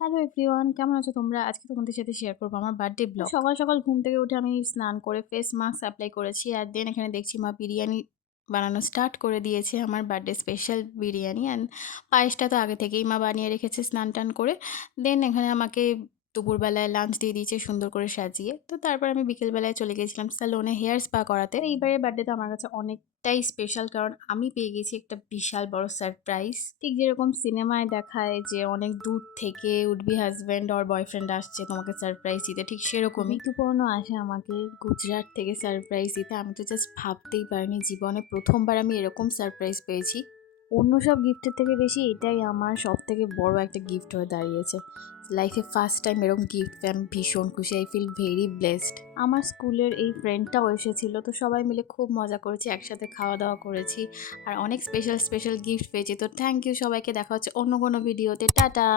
Hello everyone, কেমন আছো তোমরা? আজকে তোমাদের সাথে শেয়ার করবো আমার বার্থডে ব্লগ। সকাল সকাল ঘুম থেকে উঠে আমি স্নান করে ফেস মাস্ক অ্যাপ্লাই করেছি, আর দেন এখানে দেখছি মা বিরিয়ানি বানানো স্টার্ট করে দিয়েছে, আমার বার্থডে স্পেশাল বিরিয়ানি। অ্যান্ড পায়েসটা তো আগে থেকেই মা বানিয়ে রেখেছে স্নান টান করে। দেন এখানে আমাকে দুপুরবেলায় লাঞ্চ দিয়ে দিয়েছে সুন্দর করে সাজিয়ে। তো তারপর আমি বিকেলবেলায় চলে গেছিলাম স্যালনে হেয়ার স্পা করাতে। তো এইবারের বার্থডেটা আমার কাছে অনেকটাই স্পেশাল, কারণ আমি পেয়ে গেছি একটা বিশাল বড় সারপ্রাইজ। ঠিক যেরকম সিনেমায় দেখায় যে অনেক দূর থেকে উডবি হাজব্যান্ড আর বয়ফ্রেন্ড আসছে তোমাকে সারপ্রাইজ দিতে, ঠিক সেরকমই ঋতুপর্ণ আসে আমাকে গুজরাট থেকে সারপ্রাইজ দিতে। আমি তো জাস্ট ভাবতেই পারিনি জীবনে প্রথমবার আমি এরকম সারপ্রাইজ পেয়েছি। অন্য সব গিফটের থেকে বেশি এটাই আমার সব থেকে বড় একটা গিফট হয়ে দাঁড়িয়েছে। লাইফে ফার্স্ট টাইম এরকম গিফট পেয়ে আমি ভীষণ খুশি, আই ফিল ভেরি ব্লেসড। আমার স্কুলের এই ফ্রেন্ডটাও এসেছিল, তো সবাই মিলে খুব মজা করেছি, একসাথে খাওয়া দাওয়া করেছি, আর অনেক স্পেশাল স্পেশাল গিফট পেয়েছি। তো থ্যাংক ইউ সবাইকে, দেখা হচ্ছে অন্য কোনো ভিডিওতে। টাটা।